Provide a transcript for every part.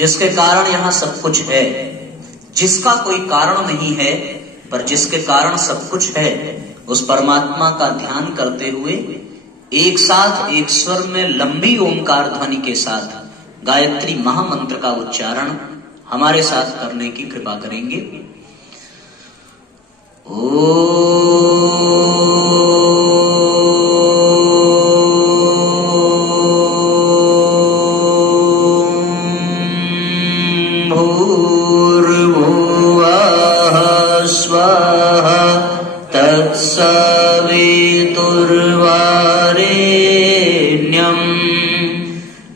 जिसके कारण यहाँ सब कुछ है, जिसका कोई कारण नहीं है पर जिसके कारण सब कुछ है, उस परमात्मा का ध्यान करते हुए एक साथ एक स्वर में लंबी ओंकार ध्वनि के साथ गायत्री महामंत्र का उच्चारण हमारे साथ करने की कृपा करेंगे।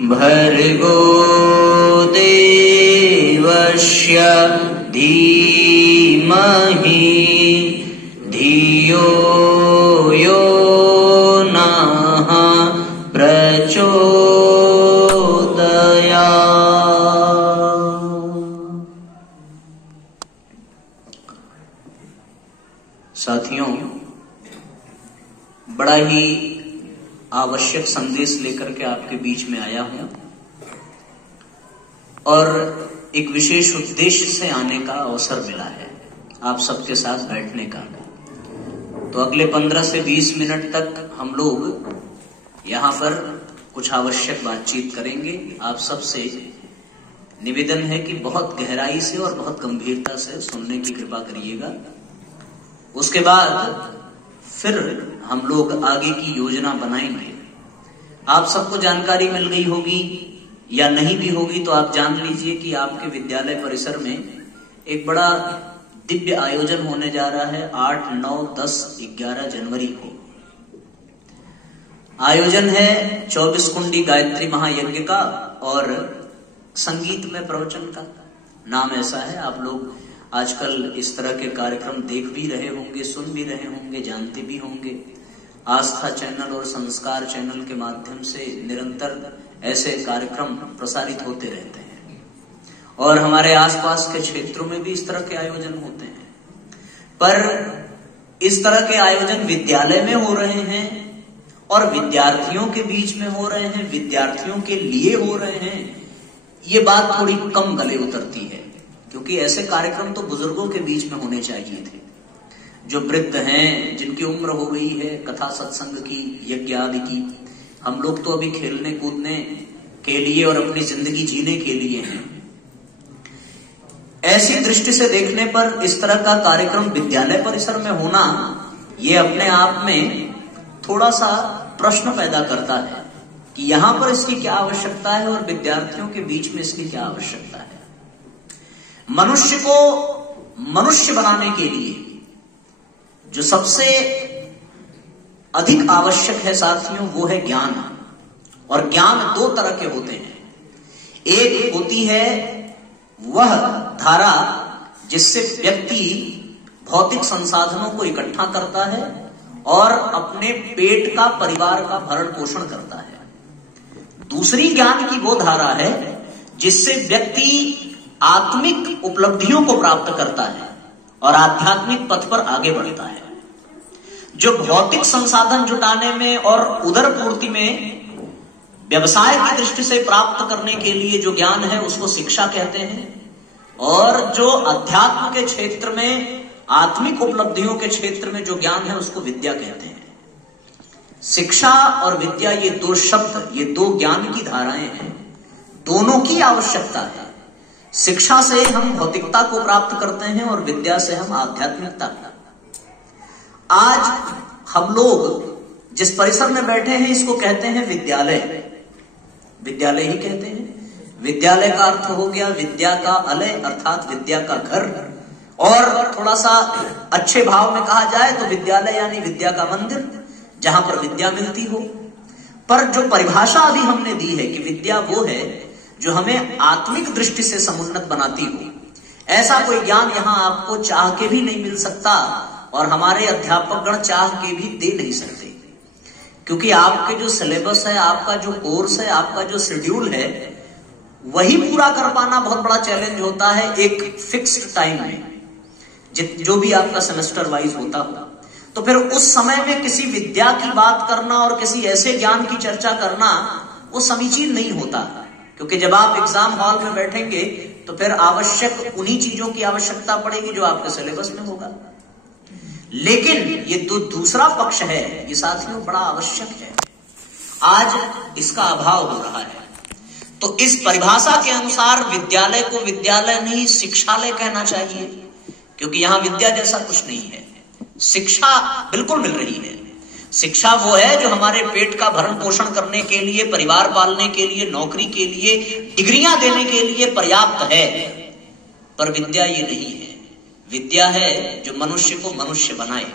भर्गो देवस्य धीमहि धियो यो नः प्रचोदयात्। साथियों, बड़ा ही आवश्यक संदेश लेकर के आपके बीच में आया हूं और एक विशेष उद्देश्य से आने का अवसर मिला है आप सबके साथ बैठने का। तो अगले 15 से 20 मिनट तक हम लोग यहाँ पर कुछ आवश्यक बातचीत करेंगे। आप सबसे निवेदन है कि बहुत गहराई से और बहुत गंभीरता से सुनने की कृपा करिएगा। उसके बाद फिर हम लोग आगे की योजना बनाएंगे। आप सबको जानकारी मिल गई होगी या नहीं भी होगी तो आप जान लीजिए कि आपके विद्यालय परिसर में एक बड़ा दिव्य आयोजन होने जा रहा है 8, 9, 10, 11 जनवरी को। आयोजन है 24 कुंडी गायत्री महायज्ञ का और संगीत में प्रवचन का। नाम ऐसा है, आप लोग आजकल इस तरह के कार्यक्रम देख भी रहे होंगे, सुन भी रहे होंगे, जानते भी होंगे। आस्था चैनल और संस्कार चैनल के माध्यम से निरंतर ऐसे कार्यक्रम प्रसारित होते रहते हैं और हमारे आसपास के क्षेत्रों में भी इस तरह के आयोजन होते हैं। पर इस तरह के आयोजन विद्यालय में हो रहे हैं और विद्यार्थियों के बीच में हो रहे हैं, विद्यार्थियों के लिए हो रहे हैं, ये बात थोड़ी कम गले उतरती है, क्योंकि ऐसे कार्यक्रम तो बुजुर्गों के बीच में होने चाहिए थे, जो वृद्ध हैं, जिनकी उम्र हो गई है कथा सत्संग की, यज्ञ आदि की। हम लोग तो अभी खेलने कूदने के लिए और अपनी जिंदगी जीने के लिए हैं। ऐसी दृष्टि से देखने पर इस तरह का कार्यक्रम विद्यालय परिसर में होना ये अपने आप में थोड़ा सा प्रश्न पैदा करता है कि यहां पर इसकी क्या आवश्यकता है और विद्यार्थियों के बीच में इसकी क्या आवश्यकता है। मनुष्य को मनुष्य बनाने के लिए जो सबसे अधिक आवश्यक है साथियों, वो है ज्ञान। और ज्ञान दो तरह के होते हैं। एक होती है वह धारा जिससे व्यक्ति भौतिक संसाधनों को इकट्ठा करता है और अपने पेट का, परिवार का भरण पोषण करता है। दूसरी ज्ञान की वो धारा है जिससे व्यक्ति आत्मिक उपलब्धियों को प्राप्त करता है और आध्यात्मिक पथ पर आगे बढ़ता है। जो भौतिक संसाधन जुटाने में और उदर पूर्ति में व्यवसाय की दृष्टि से प्राप्त करने के लिए जो ज्ञान है उसको शिक्षा कहते हैं, और जो अध्यात्म के क्षेत्र में, आत्मिक उपलब्धियों के क्षेत्र में जो ज्ञान है उसको विद्या कहते हैं। शिक्षा और विद्या, ये दो शब्द, ये दो ज्ञान की धाराएं हैं, दोनों की आवश्यकता है। शिक्षा से हम भौतिकता को प्राप्त करते हैं और विद्या से हम आध्यात्मिकता। आज हम लोग जिस परिसर में बैठे हैं इसको कहते हैं विद्यालय। विद्यालय ही कहते हैं। विद्यालय का अर्थ हो गया विद्या का अलय, अर्थात विद्या का घर, और थोड़ा सा अच्छे भाव में कहा जाए तो विद्यालय यानी विद्या का मंदिर, जहां पर विद्या मिलती हो। पर जो परिभाषा अभी हमने दी है कि विद्या वो है जो हमें आत्मिक दृष्टि से समुन्नत बनाती हो, ऐसा कोई ज्ञान यहां आपको चाह के भी नहीं मिल सकता और हमारे अध्यापकगण चाह के भी दे नहीं सकते, क्योंकि आपके जो सिलेबस है, आपका जो कोर्स है, आपका जो शेड्यूल है, वही पूरा कर पाना बहुत बड़ा चैलेंज होता है एक फिक्स्ड टाइम में, जो भी आपका सेमेस्टर वाइज होता हो। तो फिर उस समय में किसी विद्या की बात करना और किसी ऐसे ज्ञान की चर्चा करना वो समीचीन नहीं होता। क्योंकि जब आप एग्जाम हॉल में बैठेंगे तो फिर आवश्यक उन्हीं चीजों की आवश्यकता पड़ेगी जो आपके सिलेबस में होगा। लेकिन ये दूसरा पक्ष है, ये साथियों बड़ा आवश्यक है, आज इसका अभाव हो रहा है। तो इस परिभाषा के अनुसार विद्यालय को विद्यालय नहीं शिक्षालय कहना चाहिए, क्योंकि यहां विद्या जैसा कुछ नहीं है। शिक्षा बिल्कुल मिल रही है। शिक्षा वो है जो हमारे पेट का भरण पोषण करने के लिए, परिवार पालने के लिए, नौकरी के लिए, डिग्रियां देने के लिए पर्याप्त है। पर विद्या ये नहीं है। विद्या है जो मनुष्य को मनुष्य बनाए।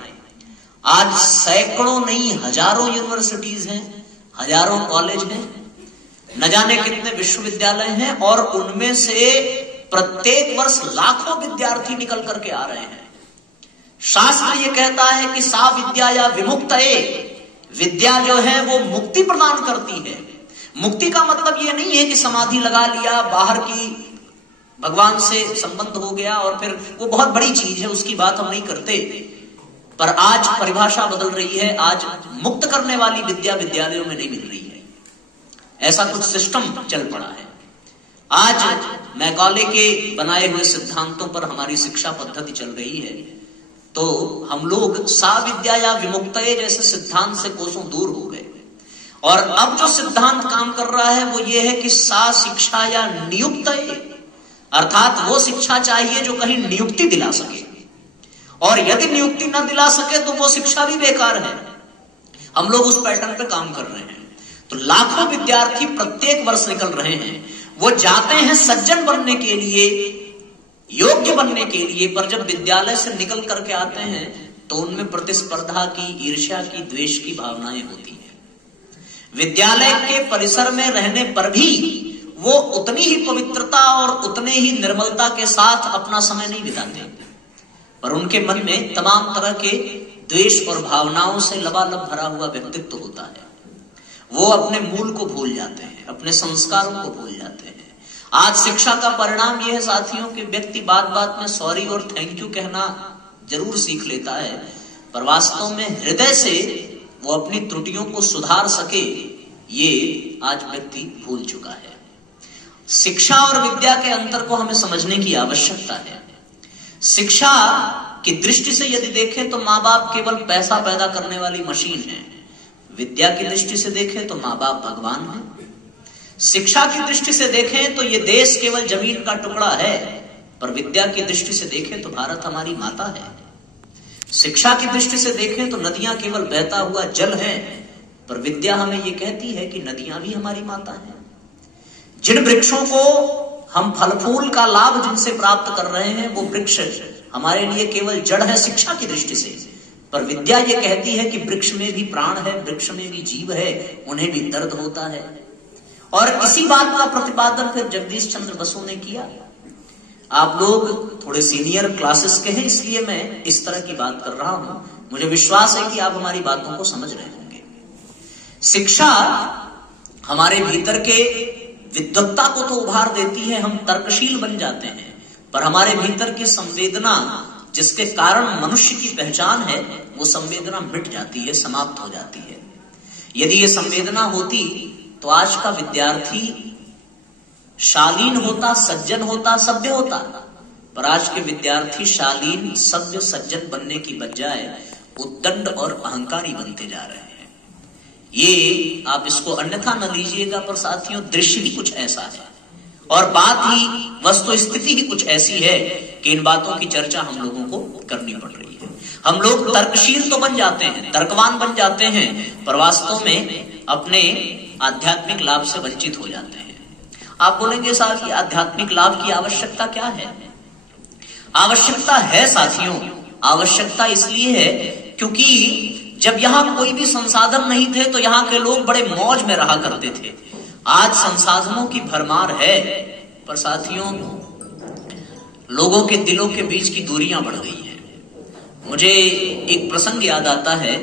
आज सैकड़ों नहीं हजारों यूनिवर्सिटीज हैं, हजारों कॉलेज हैं, न जाने कितने विश्वविद्यालय हैं, और उनमें से प्रत्येक वर्ष लाखों विद्यार्थी निकल करके आ रहे हैं। शास्त्र ये कहता है कि सा विद्या या विमुक्तये, विद्या जो है वो मुक्ति प्रदान करती है। मुक्ति का मतलब ये नहीं है कि समाधि लगा लिया, बाहर की भगवान से संबंध हो गया और फिर वो बहुत बड़ी चीज है, उसकी बात हम नहीं करते। पर आज परिभाषा बदल रही है। आज मुक्त करने वाली विद्या विद्यालयों में नहीं मिल रही है, ऐसा कुछ सिस्टम चल पड़ा है। आज मैकॉले के बनाए हुए सिद्धांतों पर हमारी शिक्षा पद्धति चल रही है, तो हम लोग सा विद्या या विमुक्तये जैसे सिद्धांत से कोसों दूर हो गए। और अब जो सिद्धांत काम कर रहा है वो ये है कि सा शिक्षा या नियुक्तये, अर्थात वो शिक्षा चाहिए जो कहीं नियुक्ति दिला सके, और यदि नियुक्ति न दिला सके तो वो शिक्षा भी बेकार है। हम लोग उस पैटर्न पे काम कर रहे हैं। तो लाखों विद्यार्थी प्रत्येक वर्ष निकल रहे हैं, वो जाते हैं सज्जन बनने के लिए, योग्य बनने के लिए, पर जब विद्यालय से निकल करके आते हैं तो उनमें प्रतिस्पर्धा की, ईर्ष्या की, द्वेष की भावनाएं होती हैं। विद्यालय के परिसर में रहने पर भी वो उतनी ही पवित्रता और उतने ही निर्मलता के साथ अपना समय नहीं बिताते, पर उनके मन में तमाम तरह के द्वेष और भावनाओं से लबालब भरा हुआ व्यक्तित्व होता है। वो अपने मूल को भूल जाते हैं, अपने संस्कारों को भूल जाते हैं। आज शिक्षा का परिणाम यह है साथियों कि व्यक्ति बात बात में सॉरी और थैंक यू कहना जरूर सीख लेता है, पर वास्तव में हृदय से वो अपनी त्रुटियों को सुधार सके, ये आज व्यक्ति भूल चुका है। शिक्षा और विद्या के अंतर को हमें समझने की आवश्यकता है। शिक्षा की दृष्टि से यदि देखें तो माँ बाप केवल पैसा पैदा करने वाली मशीन है। विद्या की दृष्टि से देखें तो माँ बाप भगवान है। शिक्षा की दृष्टि से देखें तो ये देश केवल जमीन का टुकड़ा है, पर विद्या की दृष्टि से देखें तो भारत हमारी माता है। शिक्षा की दृष्टि से देखें तो नदियां केवल बहता हुआ जल है, पर विद्या हमें ये कहती है कि नदियां भी हमारी माता है। जिन वृक्षों को हम फल फूल का लाभ जिनसे प्राप्त कर रहे हैं वो वृक्ष हमारे लिए केवल जड़ है शिक्षा की दृष्टि से, पर विद्या ये कहती है कि वृक्ष में भी प्राण है, वृक्ष में भी जीव है, उन्हें भी दर्द होता है। और इसी बात का प्रतिपादन फिर जगदीश चंद्र बसु ने किया। आप लोग थोड़े सीनियर क्लासेस के हैं, इसलिए मैं इस तरह की बात कर रहा हूं। मुझे विश्वास है कि आप हमारी बातों को समझ रहे होंगे। शिक्षा हमारे भीतर के विद्वत्ता को तो उभार देती है, हम तर्कशील बन जाते हैं, पर हमारे भीतर की संवेदना जिसके कारण मनुष्य की पहचान है, वो संवेदना मिट जाती है, समाप्त हो जाती है। यदि ये संवेदना होती तो आज का विद्यार्थी शालीन होता, सज्जन होता, सभ्य होता, पर आज के विद्यार्थी शालीन, सभ्य, सज्जन बनने की बजाय उद्दंड और अहंकारी बनते जा रहे हैं। ये आप इसको अन्यथा न लीजिएगा, पर साथियों दृश्य ही कुछ ऐसा है और बात ही, वस्तु स्थिति ही कुछ ऐसी है कि इन बातों की चर्चा हम लोगों को करनी पड़ रही है। हम लोग तर्कशील तो बन जाते हैं, तर्कवान बन जाते हैं, पर वास्तव में अपने आध्यात्मिक लाभ से वंचित हो जाते हैं। आप बोलेंगे साहब कि आध्यात्मिक लाभ की आवश्यकता क्या है? आवश्यकता है साथियों, आवश्यकता इसलिए है क्योंकि जब यहां कोई भी संसाधन नहीं थे तो यहां के लोग बड़े मौज में रहा करते थे। आज संसाधनों की भरमार है, पर साथियों लोगों के दिलों के बीच की दूरियां बढ़ गई हैं। मुझे एक प्रसंग याद आता है,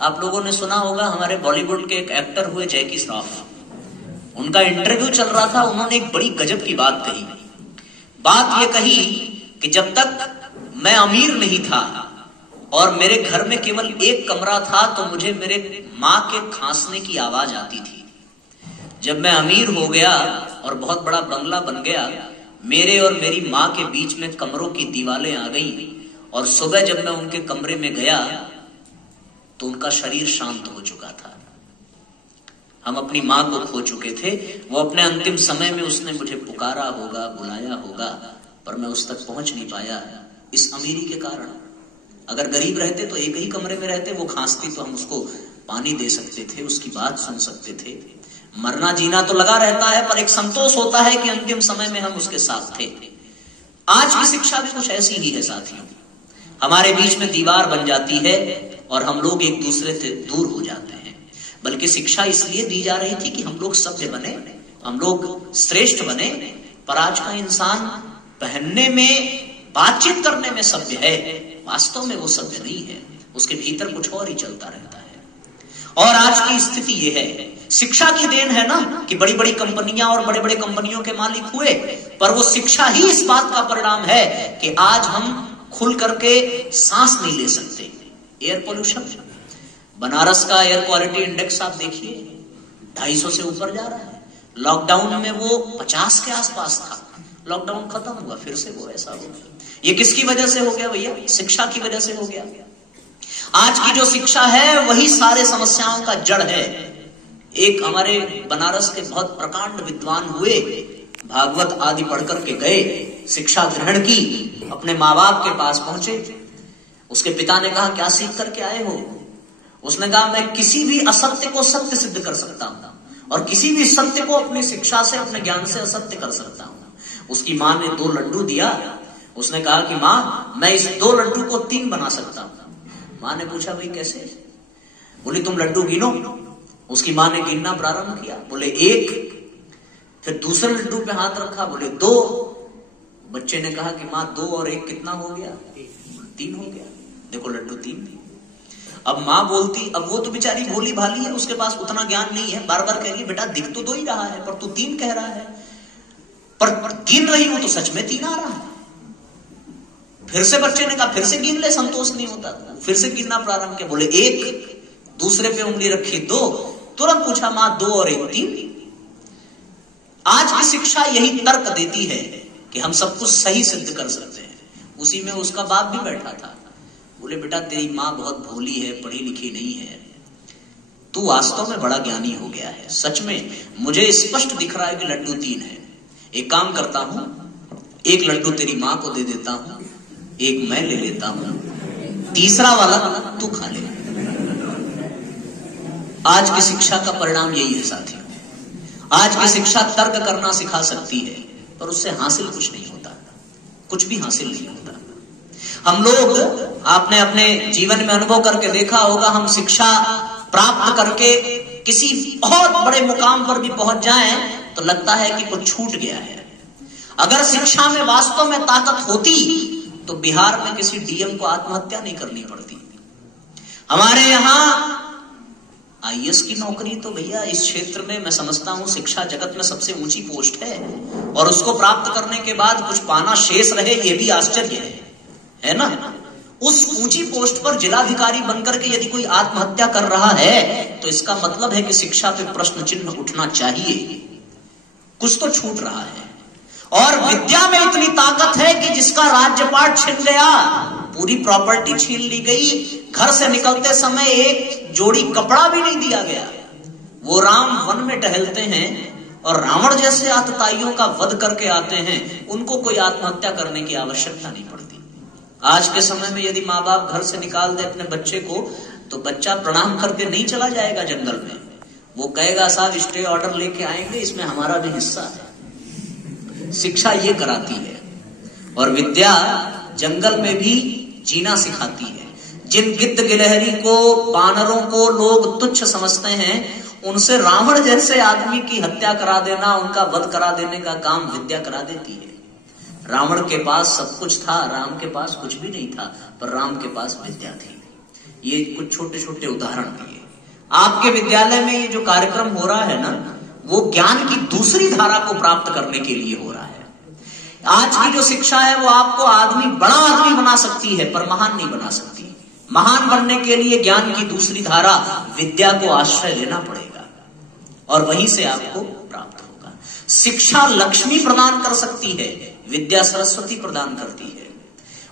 आप लोगों ने सुना होगा, हमारे बॉलीवुड के एक एक्टर हुए जैकी श्रॉफ, उनका इंटरव्यू चल रहा था। उन्होंने एक बड़ी गजब की बात कही। बात यह कही कि जब तक मैं अमीर नहीं था और मेरे घर में केवल एक कमरा था तो मुझे मेरे माँ के खांसने की आवाज आती थी। जब मैं अमीर हो गया और बहुत बड़ा बंगला बन गया, मेरे और मेरी माँ के बीच में कमरों की दीवारें आ गई और सुबह जब मैं उनके कमरे में गया तो उनका शरीर शांत हो चुका था। हम अपनी माँ को खो चुके थे। वो अपने अंतिम समय में उसने मुझे पुकारा होगा, बुलाया होगा, पर मैं उस तक पहुंच नहीं पाया इस अमीरी के कारण। अगर गरीब रहते तो एक ही कमरे में रहते, वो खांसती तो हम उसको पानी दे सकते थे, उसकी बात सुन सकते थे। मरना जीना तो लगा रहता है, पर एक संतोष होता है कि अंतिम समय में हम उसके साथ थे। आज की शिक्षा भी कुछ ऐसी ही है साथियों। हमारे बीच में दीवार बन जाती है और हम लोग एक दूसरे से दूर हो जाते हैं। बल्कि शिक्षा इसलिए दी जा रही थी कि हम लोग सभ्य बने, हम लोग श्रेष्ठ बने। पर आज का इंसान पहनने में, बातचीत करने में सभ्य है, वास्तव में वो सभ्य नहीं है, उसके भीतर कुछ और ही चलता रहता है। और आज की स्थिति ये है, शिक्षा की देन है ना कि बड़ी बड़ी कंपनियां और बड़े बड़े कंपनियों के मालिक हुए, पर वो शिक्षा ही इस बात का परिणाम है कि आज हम खुल करके सांस नहीं ले सकते। एयर पोल्यूशन, बनारस का एयर क्वालिटी इंडेक्स आप देखिए 250 से ऊपर जा रहा है। लॉकडाउन में वो 50 के आसपास था, लॉकडाउन खत्म हुआ फिर से वो ऐसा हो गया। ये किसकी वजह से हो गया भैया? शिक्षा की वजह से हो गया। आज की जो शिक्षा है वही सारे समस्याओं का जड़ है। एक हमारे बनारस के बहुत प्रकांड विद्वान हुए, भागवत आदि पढ़ करके गए, शिक्षा ग्रहण की, अपने माँ बाप के पास पहुंचे। उसके पिता ने कहा क्या सीख करके आए हो? उसने कहा मैं किसी भी असत्य को सत्य सिद्ध कर सकता हूं और किसी भी सत्य को अपनी शिक्षा से, अपने ज्ञान से असत्य कर सकता हूं। उसकी माँ ने 2 लड्डू दिया। उसने कहा कि माँ मैं इस 2 लड्डू को 3 बना सकता हूं। माँ ने पूछा भाई कैसे? बोली तुम लड्डू गिनो। उसकी माँ ने गिनना प्रारंभ किया। बोले 1, फिर दूसरे लड्डू पे हाथ रखा, बोले 2। बच्चे ने कहा कि माँ 2 और 1 कितना हो गया? 3 हो गया। देखो लड्डू 3 थी। अब माँ बोलती, अब वो तो बेचारी भोली भाली है, उसके पास उतना ज्ञान नहीं है, बार बार कह रही बेटा दिख तो 2 ही रहा है, पर तू 3 कह रहा है, पर गिन रही हूं तो सच में 3 आ रहा है। फिर से बच्चे ने कहा फिर से गिन ले, संतोष नहीं होता, फिर से गिनना प्रारंभ किया। बोले 1, दूसरे पे उंगली रखी 2, तुरंत पूछा माँ 2 और 1 3। आज की शिक्षा यही तर्क देती है कि हम सब कुछ सही सिद्ध कर सकते हैं। उसी में उसका बाप भी बैठा था। बोले बेटा तेरी माँ बहुत भोली है, पढ़ी लिखी नहीं है, तू वास्तव में बड़ा ज्ञानी हो गया है। सच में मुझे स्पष्ट दिख रहा है कि लड्डू 3 है। एक काम करता हूं, 1 लड्डू तेरी माँ को दे देता हूं, 1 मैं ले लेता हूं, तीसरा वाला तू खा ले। आज की शिक्षा का परिणाम यही है साथियों। आज की शिक्षा तर्क करना सिखा सकती है, पर उससे हासिल कुछ नहीं होता, कुछ भी हासिल नहीं होता। हम लोग, आपने अपने जीवन में अनुभव करके देखा होगा, हम शिक्षा प्राप्त करके किसी बहुत बड़े मुकाम पर भी पहुंच जाएं तो लगता है कि कुछ छूट गया है। अगर शिक्षा में वास्तव में ताकत होती तो बिहार में किसी डीएम को आत्महत्या नहीं करनी पड़ती। हमारे यहां आईएएस की नौकरी तो भैया इस क्षेत्र में मैं समझता हूं शिक्षा जगत में सबसे ऊंची पोस्ट है, और उसको प्राप्त करने के बाद कुछ पाना शेष रहे ये भी आश्चर्य है ना। उस ऊंची पोस्ट पर जिलाधिकारी बनकर के यदि कोई आत्महत्या कर रहा है तो इसका मतलब है कि शिक्षा पे प्रश्न चिन्ह उठना चाहिए, कुछ तो छूट रहा है। और विद्या में इतनी ताकत है कि जिसका राज्यपाट छिन गया, पूरी प्रॉपर्टी छीन ली गई, घर से निकलते समय एक जोड़ी कपड़ा भी नहीं दिया गया। वो राम वन में टहलते हैं और रावण जैसे आतताइयों का वध करके आते हैं, उनको कोई आत्महत्या करने की आवश्यकता नहीं पड़ती। आज के समय में यदि माँ बाप घर से निकाल दे अपने बच्चे को तो बच्चा प्रणाम करके नहीं चला जाएगा जंगल में, वो कहेगा साहब स्टे ऑर्डर लेके आएंगे, इसमें हमारा भी हिस्सा है। शिक्षा ये कराती है। और विद्या जंगल में भी जीना सिखाती है। जिन गिद्ध गिलहरी को, बानरों को लोग तुच्छ समझते हैं, उनसे रावण जैसे आदमी की हत्या करा देना, उनका वध करा देने का काम विद्या करा देती है। रावण के पास सब कुछ था, राम के पास कुछ भी नहीं था, पर राम के पास विद्या थी। ये कुछ छोटे छोटे उदाहरण दिए। आपके विद्यालय में ये जो कार्यक्रम हो रहा है ना, वो ज्ञान की दूसरी धारा को प्राप्त करने के लिए हो रहा है। आज की जो शिक्षा है वो आपको बड़ा आदमी बना सकती है, पर महान नहीं बना सकती। महान बनने के लिए ज्ञान की दूसरी धारा विद्या को आश्रय लेना पड़ेगा। और वहीं से आपको प्राप्त होगा। शिक्षा लक्ष्मी प्रदान कर सकती है, विद्या सरस्वती प्रदान करती है।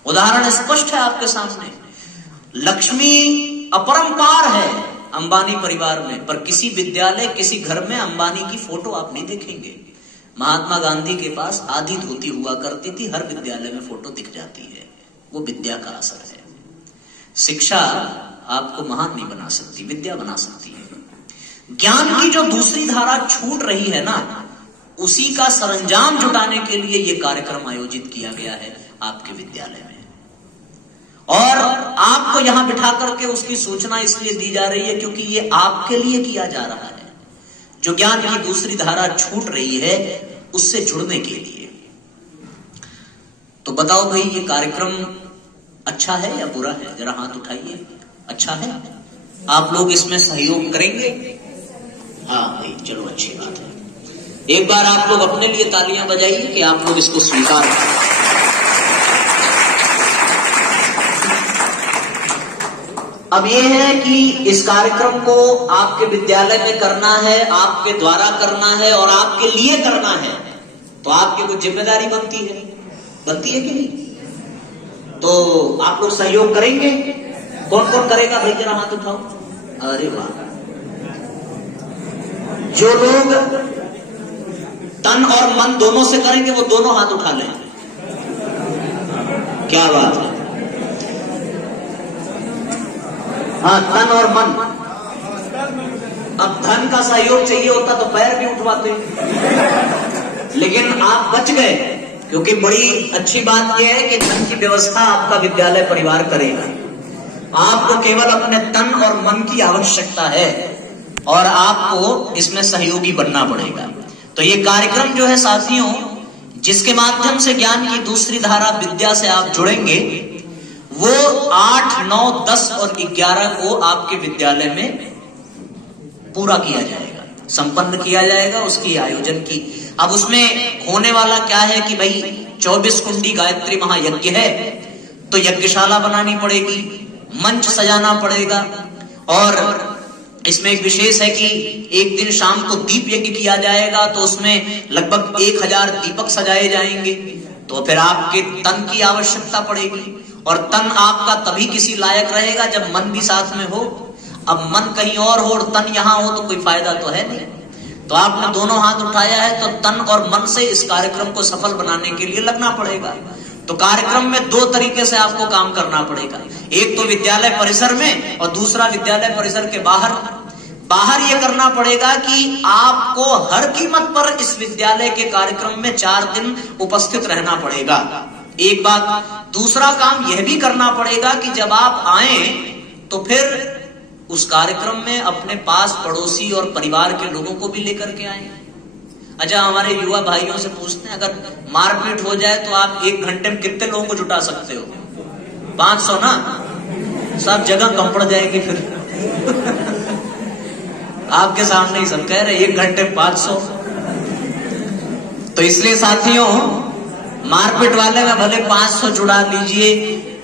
उदाहरण स्पष्ट है आपके सामने। लक्ष्मी अपरंपार है अंबानी परिवार में, पर किसी विद्यालय किसी घर में अंबानी की फोटो आप नहीं देखेंगे। महात्मा गांधी के पास आधी धोती हुआ करती थी, हर विद्यालय में फोटो दिख जाती है। वो विद्या का असर है। शिक्षा आपको महान नहीं बना सकती, विद्या बना सकती है। ज्ञान की जो दूसरी धारा छूट रही है ना, उसी का सरंजाम जुटाने के लिए यह कार्यक्रम आयोजित किया गया है आपके विद्यालय में। और आपको यहां बिठा करके उसकी सूचना इसलिए दी जा रही है क्योंकि ये आपके लिए किया जा रहा है। जो ज्ञान की दूसरी धारा छूट रही है उससे जुड़ने के लिए। तो बताओ भाई, ये कार्यक्रम अच्छा है या बुरा है? जरा हाथ उठाइए। अच्छा है? आप लोग इसमें सहयोग करेंगे? हाँ भाई, चलो अच्छी बात है। एक बार आप लोग अपने लिए तालियां बजाइए कि आप लोग इसको स्वीकार करें। अब ये है कि इस कार्यक्रम को आपके विद्यालय में करना है, आपके द्वारा करना है और आपके लिए करना है, तो आपकी कुछ जिम्मेदारी बनती है कि नहीं? तो आप लोग सहयोग करेंगे? कौन कौन करेगा भाई, जरा हाथ उठाओ। अरे वाह, जो लोग तन और मन दोनों से करेंगे वो दोनों हाथ उठा लें। क्या बात है। हाँ, तन और मन। अब धन का सहयोग चाहिए होता तो पैर भी उठवाते, लेकिन आप बच गए, क्योंकि बड़ी अच्छी बात यह है कि धन की व्यवस्था आपका विद्यालय परिवार करेगा। आपको केवल अपने तन और मन की आवश्यकता है और आपको इसमें सहयोगी बनना पड़ेगा। तो ये कार्यक्रम जो है साथियों, जिसके माध्यम से ज्ञान की दूसरी धारा विद्या से आप जुड़ेंगे, वो 8, 9, 10 और 11 को आपके विद्यालय में पूरा किया जाएगा, संपन्न किया जाएगा उसकी आयोजन की। अब उसमें होने वाला क्या है कि भाई 24 कुंडी गायत्री महायज्ञ है, तो यज्ञशाला बनानी पड़ेगी, मंच सजाना पड़ेगा। और इसमें एक विशेष है कि एक दिन शाम को दीप यज्ञ किया जाएगा, तो उसमें लगभग 1000 दीपक सजाए जाएंगे। तो फिर आपके तन की आवश्यकता पड़ेगी, और तन आपका तभी किसी लायक रहेगा जब मन भी साथ में हो। अब मन कहीं और हो और तन यहां हो तो कोई फायदा तो है नहीं। तो आपने दोनों हाथ उठाया है, तो तन और मन से इस कार्यक्रम को सफल बनाने के लिए लगना पड़ेगा। तो कार्यक्रम में 2 तरीके से आपको काम करना पड़ेगा, एक तो विद्यालय परिसर में और दूसरा विद्यालय परिसर के बाहर। बाहर यह करना पड़ेगा कि आपको हर कीमत पर इस विद्यालय के कार्यक्रम में 4 दिन उपस्थित रहना पड़ेगा, एक बात। दूसरा काम यह भी करना पड़ेगा कि जब आप आए तो फिर उस कार्यक्रम में अपने पास पड़ोसी और परिवार के लोगों को भी लेकर के आए। अच्छा, हमारे युवा भाइयों से पूछते हैं, अगर मारपीट हो जाए तो आप 1 घंटे में कितने लोगों को जुटा सकते हो? 500 ना? सब जगह कम पड़ जाएगी फिर। आपके सामने ही सब कह रहे 1 घंटे में 500। तो इसलिए साथियों, मारपीट वाले में भले 500 जुड़ा लीजिए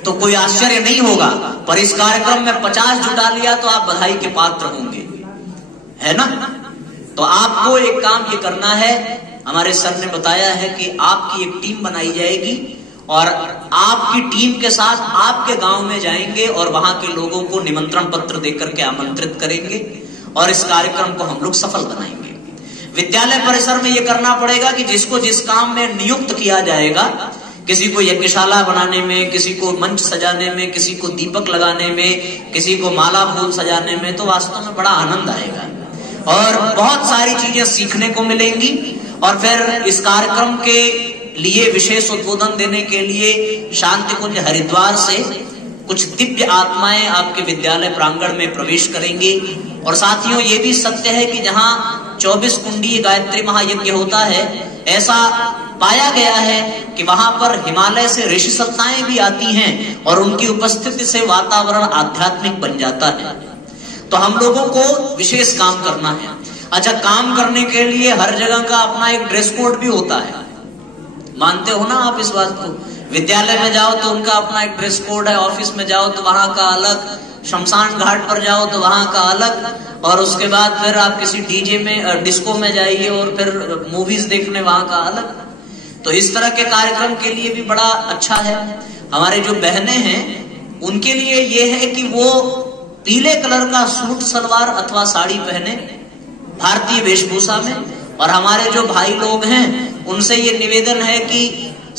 तो कोई आश्चर्य नहीं होगा, पर इस कार्यक्रम में 50 जुटा लिया तो आप बधाई के पात्र होंगे, है ना? तो आपको एक काम ये करना है, हमारे सर ने बताया है कि आपकी एक टीम बनाई जाएगी और आपकी टीम के साथ आपके गांव में जाएंगे और वहां के लोगों को निमंत्रण पत्र देकर के आमंत्रित करेंगे और इस कार्यक्रम को हम लोग सफल बनाएंगे। विद्यालय परिसर में यह करना पड़ेगा कि जिसको जिस काम में नियुक्त किया जाएगा, किसी को यज्ञशाला बनाने में, किसी को मंच सजाने में, किसी को दीपक लगाने में, किसी को माला फूल सजाने में, तो वास्तव में बड़ा आनंद आएगा और बहुत सारी चीजें सीखने को मिलेंगी। और फिर इस कार्यक्रम के लिए विशेष उद्बोधन देने के लिए शांति कुंज हरिद्वार से कुछ दिव्य आत्माएं आपके विद्यालय प्रांगण में प्रवेश करेंगी। और साथियों, ये भी सत्य है कि जहां 24 कुंडी गायत्री महायज्ञ होता है, ऐसा पाया गया है कि वहां पर हिमालय से ऋषि सत्ताएं भी आती हैं और उनकी उपस्थिति से वातावरण आध्यात्मिक बन जाता है। तो हम लोगों को विशेष काम करना है। अच्छा, काम करने के लिए हर जगह का अपना एक ड्रेस कोड भी होता है, मानते हो ना आप इस बात को? विद्यालय में जाओ तो उनका अपना एक ड्रेस कोड है, ऑफिस में जाओ तो वहां का अलग, शमशान घाट पर जाओ तो वहां का अलग, और उसके बाद फिर आप किसी डीजे में डिस्को में जाइए और फिर मूवीज देखने वहां का अलग। तो इस तरह के कार्यक्रम के लिए भी बड़ा अच्छा है। हमारे जो बहनें हैं उनके लिए ये है कि वो पीले कलर का सूट सलवार अथवा साड़ी पहने भारतीय वेशभूषा में, और हमारे जो भाई लोग हैं उनसे ये निवेदन है कि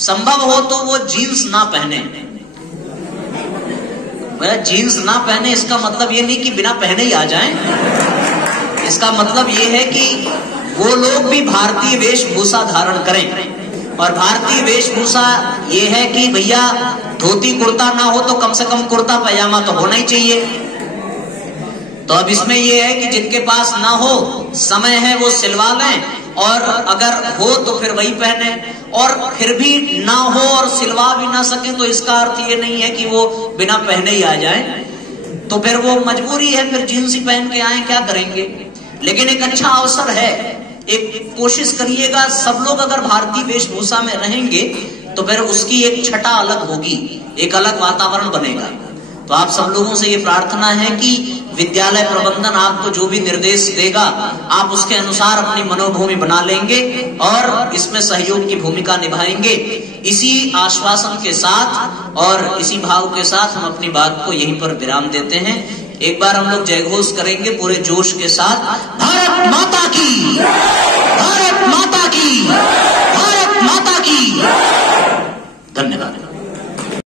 संभव हो तो वो जीन्स ना पहने। जीन्स ना पहने इसका मतलब ये नहीं कि बिना पहने ही आ जाएं, इसका मतलब ये है कि वो लोग भी भारतीय वेशभूषा धारण करें। और भारतीय वेशभूषा ये है कि भैया धोती कुर्ता ना हो तो कम से कम कुर्ता पैजामा तो होना ही चाहिए। तो अब इसमें ये है कि जिनके पास ना हो, समय है वो सिलवा लें, और अगर हो तो फिर वही पहने, और फिर भी ना हो और सिलवा भी ना सके तो इसका अर्थ ये नहीं है कि वो बिना पहने ही आ जाए। तो फिर वो मजबूरी है, फिर जींस ही पहन के आए, क्या करेंगे। लेकिन एक अच्छा अवसर है, एक कोशिश करिएगा, सब लोग अगर भारतीय वेशभूषा में रहेंगे तो फिर उसकी एक छटा अलग होगी, एक अलग वातावरण बनेगा। तो आप सब लोगों से ये प्रार्थना है कि विद्यालय प्रबंधन आपको जो भी निर्देश देगा आप उसके अनुसार अपनी मनोभूमि बना लेंगे और इसमें सहयोग की भूमिका निभाएंगे। इसी आश्वासन के साथ और इसी भाव के साथ हम अपनी बात को यहीं पर विराम देते हैं। एक बार हम लोग जयघोष करेंगे पूरे जोश के साथ। भारत माता की, भारत माता की, भारत माता की। धन्यवाद।